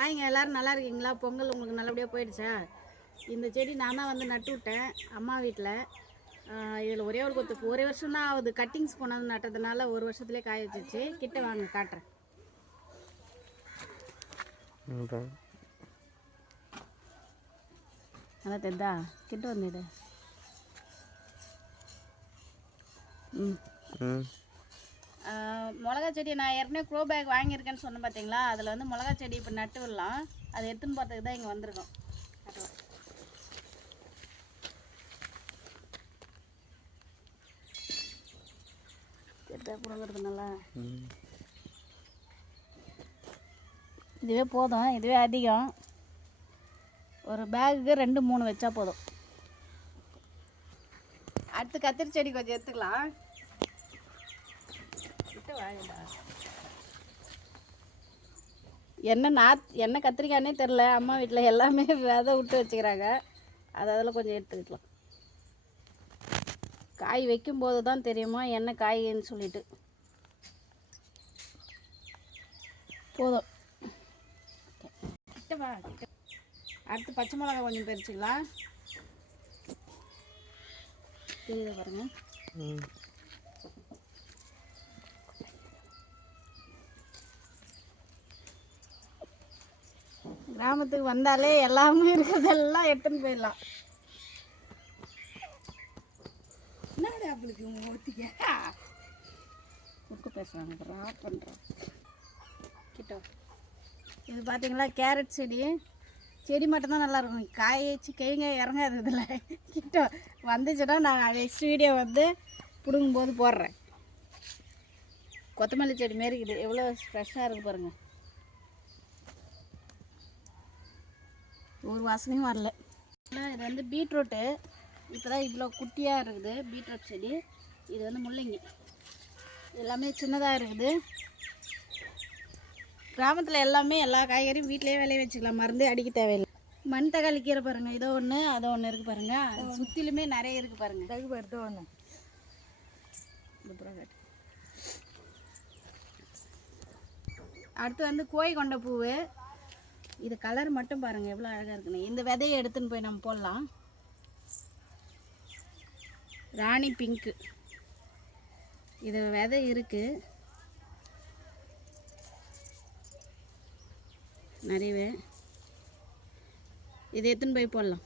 ஹாய்ங்க, எல்லோரும் நல்லா இருக்கீங்களா? பொங்கல் உங்களுக்கு நல்லபடியாக போயிடுச்சா? இந்த செடி நான் தான் வந்து நட்டு விட்டேன் அம்மா வீட்டில். இதில் ஒரே ஒரு கொத்து, ஒரே வருஷம் தான் ஆகுது. கட்டிங்ஸ் கொண்டாந்து நட்டதுனால ஒரு வருஷத்துலேயே காய வச்சிச்சு. கிட்ட வாங்க காட்டுறேன். அதான் தெரிதா? கிட்ட வந்துடு. மிளகா செடி நான் ஏற்கனவே க்ரோ பேக் வாங்கியிருக்கேன்னு சொன்னேன் பார்த்தீங்களா? அதில் வந்து மிளகா செடி இப்போ நட்டு விடலாம். அதை எடுத்துன்னு போகிறதுக்கு தான் இங்கே வந்திருக்கோம். புடுங்கிறதுனால இதுவே போதும், இதுவே அதிகம். ஒரு பேகுக்கு 2-3 வச்சா போதும். அடுத்து கத்திரி செடி கொஞ்சம் எடுத்துக்கலாம். என்ன கத்திரிக்காய்னே தெரில. அம்மா வீட்டில் எல்லாமே விதை விட்டு வச்சுக்கிறாங்க. அதில் கொஞ்சம் எடுத்துக்கலாம். காய் வைக்கும்போது தான் தெரியுமா என்ன காய்ன்னு சொல்லிட்டு. போதும். அடுத்து பச்சை மிளகாய் கொஞ்சம் பறிச்சுக்கலாம். தெரியுது பாருங்க. கிராமத்துக்கு வந்தாலே எல்லாமே இருக்கிறதெல்லாம் எடுத்துன்னு போயிடலாம். என்னடா அவளுக்கு ஒத்திக்க பேசுகிறாங்க பண்ணுறோம் கிட்ட. இது பார்த்தீங்களா கேரட் செடி மட்டும்தான் நல்லாயிருக்கும். காய வச்சு கைங்க இறங்காது. இதில் கிட்ட வந்துச்சுன்னா நான் நெக்ஸ்ட் வீடியோ வந்து பிடுங்கும்போது போடுறேன். கொத்தமல்லி செடி மாரி இருக்குது. எவ்வளோ ஃப்ரெஷ்ஷாக இருக்குது பாருங்கள். ஒரு வாசனையும் வரல. இது வந்து பீட்ரூட்டு. இப்போ தான் இவ்வளோ குட்டியாக இருக்குது பீட்ரூட் செடி. இது வந்து முள்ளங்கி. எல்லாமே சின்னதாக இருக்குது. கிராமத்தில் எல்லாமே எல்லா காய்கறியும் வீட்டிலேயே விளைய வச்சுக்கலாம். மருந்து அடிக்க தேவையில்லை. மண் தக்காளி கீரை பாருங்கள். இதோ ஒன்று அதோ ஒன்று இருக்குது பாருங்கள். சுற்றிலுமே நிறைய இருக்குது பாருங்கள். தகுபடுதோ ஒன்று. அடுத்து வந்து கோழி கொண்ட பூவு. இது கலர் மட்டும் பாருங்கள் எவ்வளோ அழகாக இருக்குன்னு. இந்த விதையை எடுத்துன்னு போய் நம்ம போடலாம். ராணி பிங்க்கு. இது விதை இருக்குது நிறையவே. இதை எடுத்துன்னு போய் போடலாம்.